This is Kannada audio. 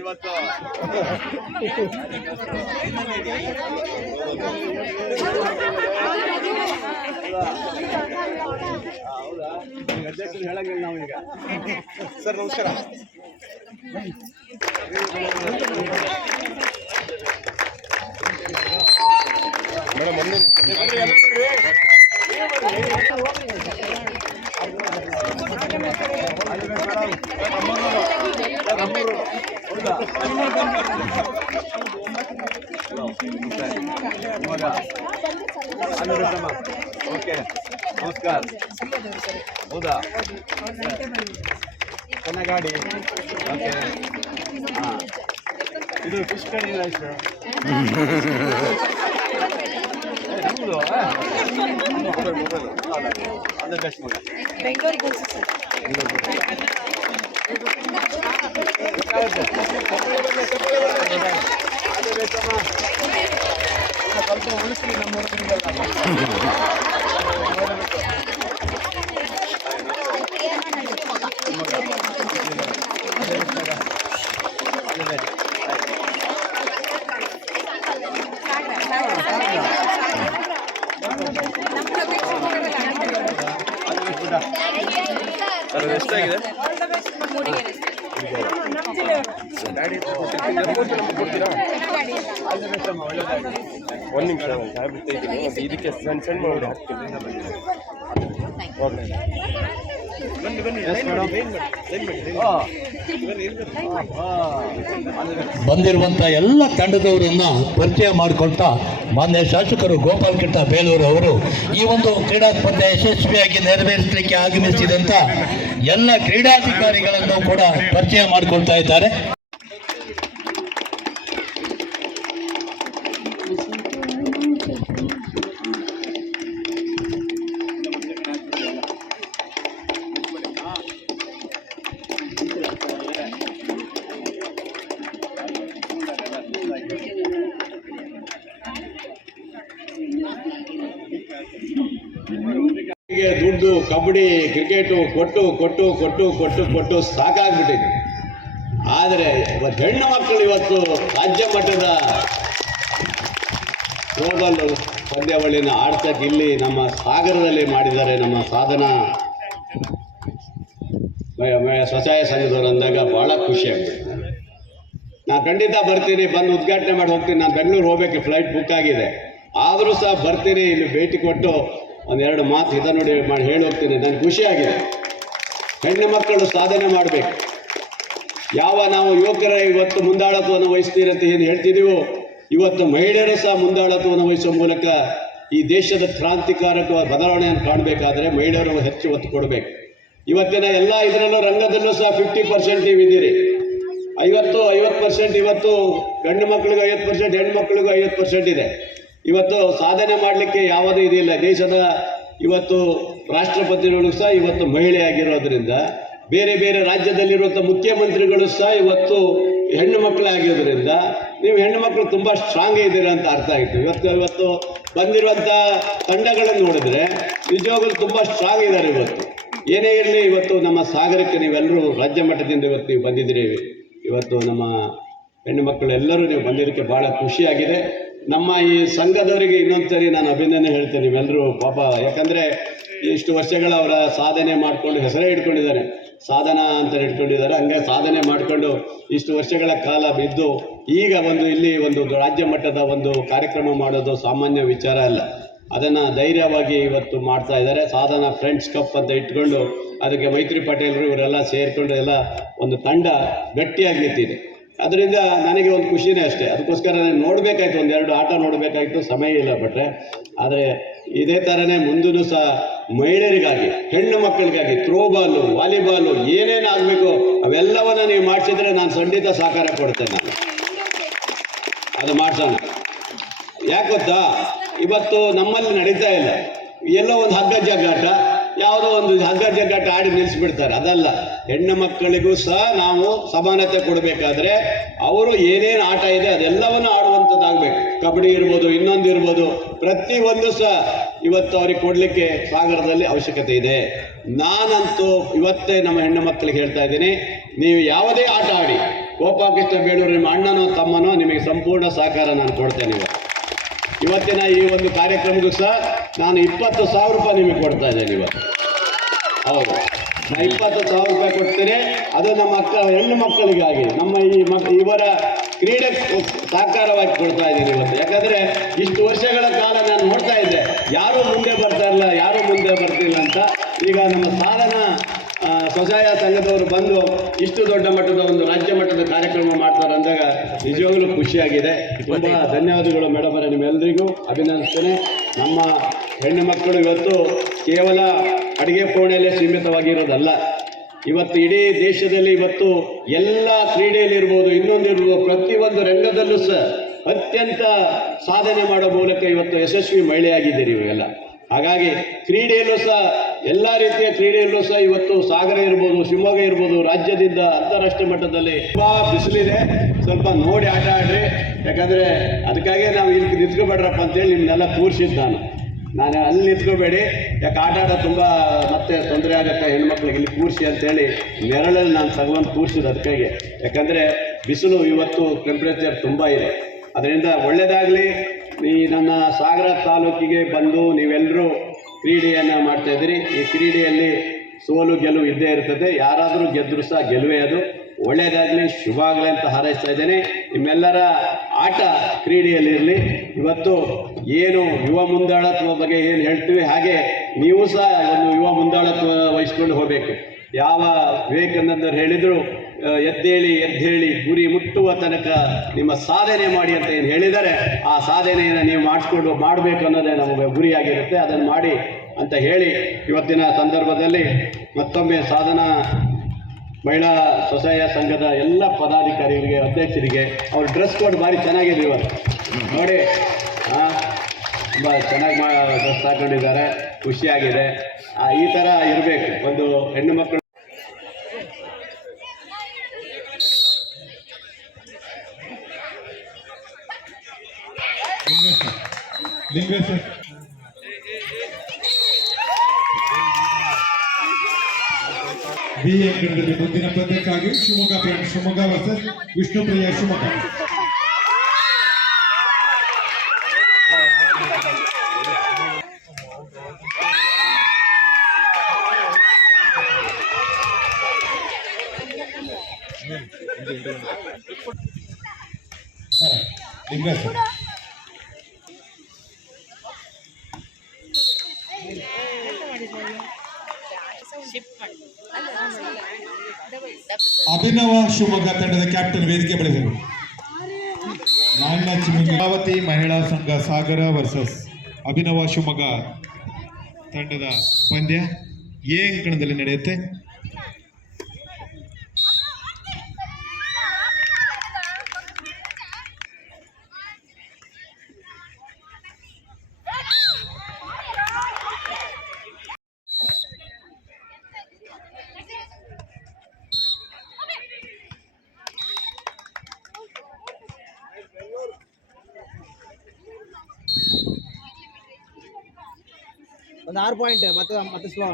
ಇವತ್ತು ಹೌದಾ, ಅಧ್ಯಕ್ಷರು ಹೇಳಂಗಿಲ್ಲ ನಾವೀಗ. ಸರ್ ನಮಸ್ಕಾರ. ಮೇಡಮ್ ಒಂದೇ ಓಕೆ ನಮಸ್ಕಾರ. ಹೌದಾ, ಚೆನ್ನಾಗಾಡಿ. ಓಕೆ, ಹಾಂ, ಇದು ಫಿಶ್ ಕರಿ ರೈಸ್ ನಮ್ಮದು ಮೊಬೈಲು ಅದೇ ಬೆಸ್ಟ್ ಮಗ. ಬೆಂಗಳೂರಿಗೆ ಸ್ವಲ್ಪ ಉಳಿಸಿ ನಮ್ಮ ಎಷ್ಟಾಗಿದೆ? ಒಂದು ನಿಮಿಷ ಟ್ಯಾಬ್ಲೆಟ್ ಇದ್ದೀನಿ, ಒಂದು ಇದಕ್ಕೆ ಸೆಂಡ್ ಮಾಡಿ ಹಾಕ್ತೀನಿ. ಓಕೆ ಬನ್ನಿ ಬನ್ನಿ. ಬಂದಿರುವಂಥ ಎಲ್ಲ ತಂಡದವರನ್ನ ಪರಿಚಯ ಮಾಡಿಕೊಳ್ತಾ ಮಾನ್ಯ ಶಾಸಕರು ಗೋಪಾಲ್ ಕಿಟ್ಟ ಬೇಲೂರು ಅವರು ಈ ಒಂದು ಕ್ರೀಡಾ ಸ್ಪರ್ಧೆ ಯಶಸ್ವಿಯಾಗಿ ನೆರವೇರಿಸಲಿಕ್ಕೆ ಆಗಮಿಸಿದಂಥ ಎಲ್ಲ ಕ್ರೀಡಾಧಿಕಾರಿಗಳನ್ನು ಕೂಡ ಪರಿಚಯ ಮಾಡಿಕೊಳ್ತಾ ಇದ್ದಾರೆ. ದುಡ್ಡು ಕಬಡ್ಡಿ ಕ್ರಿಕೆಟು ಕೊಟ್ಟು ಕೊಟ್ಟು ಕೊಟ್ಟು ಕೊಟ್ಟು ಕೊಟ್ಟು ಸಾಕಾಗ್ಬಿಟ್ಟಿದೆ. ಆದರೆ ಹೆಣ್ಣು ಮಕ್ಕಳು ಇವತ್ತು ರಾಜ್ಯ ಮಟ್ಟದ ಥ್ರೋಬಾಲ್ ಪಂದ್ಯಾವಳಿನ ಆಡ್ತಕ್ಕೆ ಇಲ್ಲಿ ನಮ್ಮ ಸಾಗರದಲ್ಲಿ ಮಾಡಿದ್ದಾರೆ. ನಮ್ಮ ಸಾಧನಾ ಸ್ವಸಹಾಯ ಸಂಘದವರು ಅಂದಾಗ ಭಾಳ ಖುಷಿ ಆಗ್ಬಿಟ್ಟಿದೆ. ನಾನು ಖಂಡಿತ ಬರ್ತೀನಿ, ಬಂದು ಉದ್ಘಾಟನೆ ಮಾಡಿ ಹೋಗ್ತೀನಿ. ನಾನು ಬೆಂಗಳೂರು ಹೋಗ್ಬೇಕು, ಫ್ಲೈಟ್ ಬುಕ್ ಆಗಿದೆ. ಆದರೂ ಸಹ ಬರ್ತೀನಿ, ಇಲ್ಲಿ ಭೇಟಿ ಕೊಟ್ಟು ಒಂದೆರಡು ಮಾತು ಹಿತ ನೋಡಿ ಮಾಡಿ ಹೇಳಿ ಹೋಗ್ತೀನಿ. ನನಗೆ ಖುಷಿಯಾಗಿದೆ. ಹೆಣ್ಣು ಮಕ್ಕಳು ಸಾಧನೆ ಮಾಡಬೇಕು. ಯಾವ ನಾವು ಯುವಕರ ಇವತ್ತು ಮುಂದಾಳತ್ವವನ್ನು ವಹಿಸ್ತೀರಿ ಅಂತ ಏನು ಹೇಳ್ತಿದ್ದೀವೋ, ಇವತ್ತು ಮಹಿಳೆಯರು ಸಹ ಮುಂದಾಳತ್ವವನ್ನು ವಹಿಸುವ ಮೂಲಕ ಈ ದೇಶದ ಕ್ರಾಂತಿಕಾರಕ ಬದಲಾವಣೆಯನ್ನು ಕಾಣಬೇಕಾದ್ರೆ ಮಹಿಳೆಯರು ಹೆಚ್ಚು ಒತ್ತು ಕೊಡಬೇಕು. ಇವತ್ತಿನ ಎಲ್ಲ ಇದರಲ್ಲೂ ರಂಗದಲ್ಲೂ ಸಹ 50% ನೀವು ಇದ್ದೀರಿ. 50% ಇವತ್ತು ಗಂಡು ಮಕ್ಕಳಿಗೂ 50%, ಹೆಣ್ಣು ಮಕ್ಕಳಿಗೂ 50% ಇದೆ. ಇವತ್ತು ಸಾಧನೆ ಮಾಡಲಿಕ್ಕೆ ಯಾವುದೇ ಇದಿಲ್ಲ. ದೇಶದ ಇವತ್ತು ರಾಷ್ಟ್ರಪತಿಗಳು ಸಹ ಇವತ್ತು ಮಹಿಳೆಯಾಗಿರೋದ್ರಿಂದ, ಬೇರೆ ಬೇರೆ ರಾಜ್ಯದಲ್ಲಿರುವಂಥ ಮುಖ್ಯಮಂತ್ರಿಗಳು ಸಹ ಇವತ್ತು ಹೆಣ್ಣು ಮಕ್ಕಳೇ ಆಗಿರೋದ್ರಿಂದ ನೀವು ಹೆಣ್ಣು ಮಕ್ಕಳು ತುಂಬ ಸ್ಟ್ರಾಂಗ್ ಇದ್ದೀರಾ ಅಂತ ಅರ್ಥ ಆಯಿತು. ಇವತ್ತು ಬಂದಿರುವಂಥ ತಂಡಗಳನ್ನು ನೋಡಿದ್ರೆ ನಿಜವಾಗಲೂ ತುಂಬ ಸ್ಟ್ರಾಂಗ್ ಇದ್ದಾರೆ. ಇವತ್ತು ಏನೇ ಇರಲಿ, ಇವತ್ತು ನಮ್ಮ ಸಾಗರಕ್ಕೆ ನೀವೆಲ್ಲರೂ ರಾಜ್ಯ ಮಟ್ಟದಿಂದ ಇವತ್ತು ನೀವು ಬಂದಿದ್ದೀರಿ. ಇವತ್ತು ನಮ್ಮ ಹೆಣ್ಣು ಮಕ್ಕಳು ಎಲ್ಲರೂ ನೀವು ಬಂದಿದ್ದಕ್ಕೆ ಭಾಳ ಖುಷಿಯಾಗಿದೆ. ನಮ್ಮ ಈ ಸಂಘದವರಿಗೆ ಇನ್ನೊಂದು ಸರಿ ನಾನು ಅಭಿನಂದನೆ ಹೇಳ್ತೇನೆ. ನೀವೆಲ್ಲರೂ ಪಾಪ, ಯಾಕಂದರೆ ಇಷ್ಟು ವರ್ಷಗಳ ಅವರ ಸಾಧನೆ ಮಾಡಿಕೊಂಡು ಹೆಸರೇ ಇಟ್ಕೊಂಡಿದ್ದಾರೆ, ಸಾಧನಾ ಅಂತ ಇಟ್ಕೊಂಡಿದ್ದಾರೆ. ಹಂಗೆ ಸಾಧನೆ ಮಾಡಿಕೊಂಡು ಇಷ್ಟು ವರ್ಷಗಳ ಕಾಲ ಬಿದ್ದು ಈಗ ಇಲ್ಲಿ ಒಂದು ರಾಜ್ಯ ಮಟ್ಟದ ಒಂದು ಕಾರ್ಯಕ್ರಮ ಮಾಡೋದು ಸಾಮಾನ್ಯ ವಿಚಾರ ಅಲ್ಲ. ಅದನ್ನು ಧೈರ್ಯವಾಗಿ ಇವತ್ತು ಮಾಡ್ತಾ ಇದ್ದಾರೆ. ಸಾಧನಾ ಫ್ರೆಂಡ್ಸ್ ಕಪ್ ಅಂತ ಇಟ್ಕೊಂಡು ಅದಕ್ಕೆ ಮೈತ್ರಿ ಪಾಟೀಲರು ಇವರೆಲ್ಲ ಸೇರಿಕೊಂಡು ಎಲ್ಲ ಒಂದು ತಂಡ ಗಟ್ಟಿಯಾಗಿ ನಿಂತಿದೆ. ಅದರಿಂದ ನನಗೆ ಒಂದು ಖುಷಿನೇ ಅಷ್ಟೇ. ಅದಕ್ಕೋಸ್ಕರ ನಾನು ನೋಡಬೇಕಾಯ್ತು, ಒಂದೆರಡು ಆಟ ನೋಡಬೇಕಾಯ್ತು, ಸಮಯ ಇಲ್ಲ ಬಿಟ್ರೆ. ಆದರೆ ಇದೇ ಥರನೇ ಮುಂದೂ ಸಹ ಮಹಿಳೆಯರಿಗಾಗಿ, ಹೆಣ್ಣು ಮಕ್ಕಳಿಗಾಗಿ ಥ್ರೋಬಾಲು, ವಾಲಿಬಾಲು ಏನೇನು ಆಗಬೇಕು ಅವೆಲ್ಲವನ್ನು ನೀವು ಮಾಡಿಸಿದ್ರೆ ನಾನು ಖಂಡಿತ ಸಹಕಾರ ಕೊಡ್ತೇನೆ. ನಾನು ಅದು ಮಾಡಿಸೋಣ. ಯಾಕೆ ಗೊತ್ತಾ, ಇವತ್ತು ನಮ್ಮಲ್ಲಿ ನಡೀತಾ ಇಲ್ಲ. ಎಲ್ಲೋ ಒಂದು ಹಗ್ಗ ಜಗ್ಗಾಟ, ಯಾವುದೋ ಒಂದು ಹಗ್ಗ ಜಗ್ಗಾಟ ಆಡಿ ನಿಲ್ಲಿಸ್ಬಿಡ್ತಾರೆ. ಅದಲ್ಲ, ಹೆಣ್ಣು ಮಕ್ಕಳಿಗೂ ಸಹ ನಾವು ಸಮಾನತೆ ಕೊಡಬೇಕಾದ್ರೆ ಅವರು ಏನೇನು ಆಟ ಇದೆ ಅದೆಲ್ಲವನ್ನು ಆಡುವಂಥದ್ದಾಗಬೇಕು. ಕಬಡ್ಡಿ ಇರ್ಬೋದು, ಇನ್ನೊಂದು ಇರ್ಬೋದು, ಪ್ರತಿಯೊಂದು ಸಹ ಇವತ್ತು ಅವ್ರಿಗೆ ಕೊಡಲಿಕ್ಕೆ ಸಾಗರದಲ್ಲಿ ಅವಶ್ಯಕತೆ ಇದೆ. ನಾನಂತೂ ಇವತ್ತೇ ನಮ್ಮ ಹೆಣ್ಣು ಮಕ್ಕಳಿಗೆ ಹೇಳ್ತಾ ಇದ್ದೀನಿ, ನೀವು ಯಾವುದೇ ಆಟ ಆಡಿ, ಗೋಪಾಲಕೃಷ್ಣ ಬೇಳೂರು ನಿಮ್ಮ ಅಣ್ಣನೋ ತಮ್ಮನೋ ನಿಮಗೆ ಸಂಪೂರ್ಣ ಸಹಕಾರ ನಾನು ಕೊಡ್ತೇನೆ. ಇವತ್ತಿನ ಈ ಒಂದು ಕಾರ್ಯಕ್ರಮಕ್ಕೂ ಸಹ ನಾನು 20,000 ರೂಪಾಯಿ ನಿಮಗೆ ಕೊಡ್ತಾ ಇದ್ದೇನೆ ಇವತ್ತು. ಹೌದು, ನಾನು 20,000 ರೂಪಾಯಿ ಕೊಡ್ತೇನೆ. ಅದು ನಮ್ಮ ಹೆಣ್ಣು ಮಕ್ಕಳಿಗಾಗಿ, ನಮ್ಮ ಇವರ ಕ್ರೀಡೆ ಸಹಕಾರವಾಗಿ ಕೊಡ್ತಾ ಇದ್ದೀನಿ ಇವತ್ತು. ಯಾಕಂದರೆ ಇಷ್ಟು ವರ್ಷಗಳ ಕಾಲ ನಾನು ನೋಡ್ತಾ ಇದ್ದೆ, ಯಾರೂ ಮುಂದೆ ಬರ್ತಾ ಇಲ್ಲ, ಯಾರೂ ಮುಂದೆ ಬರ್ತಿಲ್ಲ ಅಂತ. ಈಗ ನಮ್ಮ ಸಾಧನ ಸ್ವಸಹಾಯ ಸಂಘದವರು ಬಂದು ಇಷ್ಟು ದೊಡ್ಡ ಮಟ್ಟದ ಒಂದು ರಾಜ್ಯ ಮಟ್ಟದ ಕಾರ್ಯಕ್ರಮ ಮಾಡ್ತಾರೆ ಅಂದಾಗ ನಿಜವಾಗ್ಲೂ ಖುಷಿಯಾಗಿದೆ. ತುಂಬ ಧನ್ಯವಾದಗಳು ಮೇಡಮ್ ಅವರೇ, ನಿಮ್ಮೆಲ್ಲರಿಗೂ ಅಭಿನಂದಿಸ್ತೇನೆ. ನಮ್ಮ ಹೆಣ್ಣು ಮಕ್ಕಳು ಇವತ್ತು ಕೇವಲ ಅಡುಗೆ ಕೋಣೆಯಲ್ಲೇ ಸೀಮಿತವಾಗಿರೋದಲ್ಲ, ಇವತ್ತು ಇಡೀ ದೇಶದಲ್ಲಿ ಇವತ್ತು ಎಲ್ಲ ಕ್ರೀಡೆಯಲ್ಲಿರ್ಬೋದು, ಇನ್ನೊಂದಿರ್ಬೋದು, ಪ್ರತಿಯೊಂದು ರಂಗದಲ್ಲೂ ಸಹ ಅತ್ಯಂತ ಸಾಧನೆ ಮಾಡೋ ಮೂಲಕ ಇವತ್ತು ಯಶಸ್ವಿ ಮಹಿಳೆಯಾಗಿದ್ದೀರಿ ಇವೆಲ್ಲ. ಹಾಗಾಗಿ ಕ್ರೀಡೆಯಲ್ಲೂ ಸಹ ಎಲ್ಲ ರೀತಿಯ ಕ್ರೀಡೆಯಲ್ಲೂ ಸಹ ಇವತ್ತು ಸಾಗರ ಇರ್ಬೋದು, ಶಿವಮೊಗ್ಗ ಇರ್ಬೋದು, ರಾಜ್ಯದಿಂದ ಅಂತಾರಾಷ್ಟ್ರೀಯ ಮಟ್ಟದಲ್ಲಿ ತುಂಬ ಬಿಸಿಲಿದೆ, ಸ್ವಲ್ಪ ನೋಡಿ ಆಟ ಆಡ್ರಿ. ಯಾಕಂದರೆ ಅದಕ್ಕಾಗೇ ನಾವು ಇಲ್ಲಿ ನಿಂತ್ಕೊಬೇಡ್ರಪ್ಪ ಅಂತೇಳಿ ನಿಮ್ಮನ್ನೆಲ್ಲ ಕೂರಿಸಿದ್ದು ನಾನು ಅಲ್ಲಿ ನಿಂತ್ಕೋಬೇಡಿ, ಯಾಕೆ ಆಟ ಆಡೋ ತುಂಬ ಮತ್ತೆ ತೊಂದರೆ ಆಗುತ್ತೆ ಹೆಣ್ಮಕ್ಳಿಗೆ, ಇಲ್ಲಿ ಕೂರಿಸಿ ಅಂತೇಳಿ ನೆರಳಲ್ಲಿ ನಾನು ತಗೊಂಡು ಕೂರಿಸಿದ್ದು ಅದಕ್ಕಾಗಿ. ಯಾಕಂದರೆ ಬಿಸಿಲು ಇವತ್ತು ಟೆಂಪ್ರೇಚರ್ ತುಂಬ ಇದೆ. ಅದರಿಂದ ಒಳ್ಳೆಯದಾಗಲಿ. ಈ ನನ್ನ ಸಾಗರ ತಾಲೂಕಿಗೆ ಬಂದು ನೀವೆಲ್ಲರೂ ಕ್ರೀಡೆಯನ್ನು ಮಾಡ್ತಾಯಿದ್ದೀರಿ. ಈ ಕ್ರೀಡೆಯಲ್ಲಿ ಸೋಲು ಗೆಲುವು ಇದ್ದೇ ಇರ್ತದೆ, ಯಾರಾದರೂ ಗೆದ್ದರೂ ಸಹ ಗೆಲುವೇ ಅದು. ಒಳ್ಳೆಯದಾಗಲಿ, ಶುಭ ಆಗಲಿ ಅಂತ ಹಾರೈಸ್ತಾ ಇದ್ದೇನೆ. ನಿಮ್ಮೆಲ್ಲರ ಆಟ ಕ್ರೀಡೆಯಲ್ಲಿರಲಿ. ಇವತ್ತು ಏನು ಯುವ ಮುಂದಾಳತ್ವ ಬಗ್ಗೆ ಏನು ಹೇಳ್ತೀವಿ, ಹಾಗೆ ನೀವು ಸಹ ಒಂದು ಯುವ ಮುಂದಾಳತ್ವ ವಹಿಸ್ಕೊಂಡು ಹೋಗಬೇಕು. ಯಾವ ವಿವೇಕಾನಂದರು ಹೇಳಿದರು, ಎದ್ದೇಳಿ ಎದ್ದೇಳಿ ಗುರಿ ಮುಟ್ಟುವ ತನಕ ನಿಮ್ಮ ಸಾಧನೆ ಮಾಡಿ ಅಂತ ಏನು ಹೇಳಿದ್ದಾರೆ, ಆ ಸಾಧನೆಯನ್ನು ನೀವು ಮಾಡಬೇಕು ಅನ್ನೋದೇ ನಮಗೆ ಗುರಿಯಾಗಿರುತ್ತೆ. ಅದನ್ನು ಮಾಡಿ ಅಂತ ಹೇಳಿ ಇವತ್ತಿನ ಸಂದರ್ಭದಲ್ಲಿ ಮತ್ತೊಮ್ಮೆ ಸಾಧನಾ ಮಹಿಳಾ ಸ್ವಸಹಾಯ ಸಂಘದ ಎಲ್ಲ ಪದಾಧಿಕಾರಿಗಳಿಗೆ, ಅಧ್ಯಕ್ಷರಿಗೆ ಅವ್ರ ಡ್ರೆಸ್ ಕೋಡ್ ಭಾರಿ ಚೆನ್ನಾಗಿದೆ ಇವತ್ತು ನೋಡಿ. ತುಂಬ ಚೆನ್ನಾಗಿ ಡ್ರೆಸ್ ಹಾಕೊಂಡಿದ್ದಾರೆ, ಖುಷಿಯಾಗಿದೆ. ಈ ಥರ ಇರಬೇಕು ಒಂದು ಹೆಣ್ಣು ಮಕ್ಕಳು. ಬಿ ಅಂಕಣದಲ್ಲಿ ಮುಂದಿನ ಪಂದ್ಯಕ್ಕಾಗಿ ಶಿವಮೊಗ್ಗ ವರ್ಸಸ್ ವಿಷ್ಣುಪ್ರಿಯ ಶಿವಮೊಗ್ಗ. ಅಭಿನವ ಶಿವಮೊಗ್ಗ ತಂಡದ ಕ್ಯಾಪ್ಟನ್ ವೇದಿಕೆ ಬಳಿದರು. ಅಮರಾವತಿ ಮಹಿಳಾ ಸಂಘ ಸಾಗರ ವರ್ಸಸ್ ಅಭಿನವ ಶಿವಮೊಗ್ಗ ತಂಡದ ಪಂದ್ಯ ಎ ಅಂಕಣದಲ್ಲಿ ನಡೆಯುತ್ತೆ. ಒಂದು 6 ಪಾಯಿಂಟ್ ಮತ್ತೆ ಸ್ಲೋ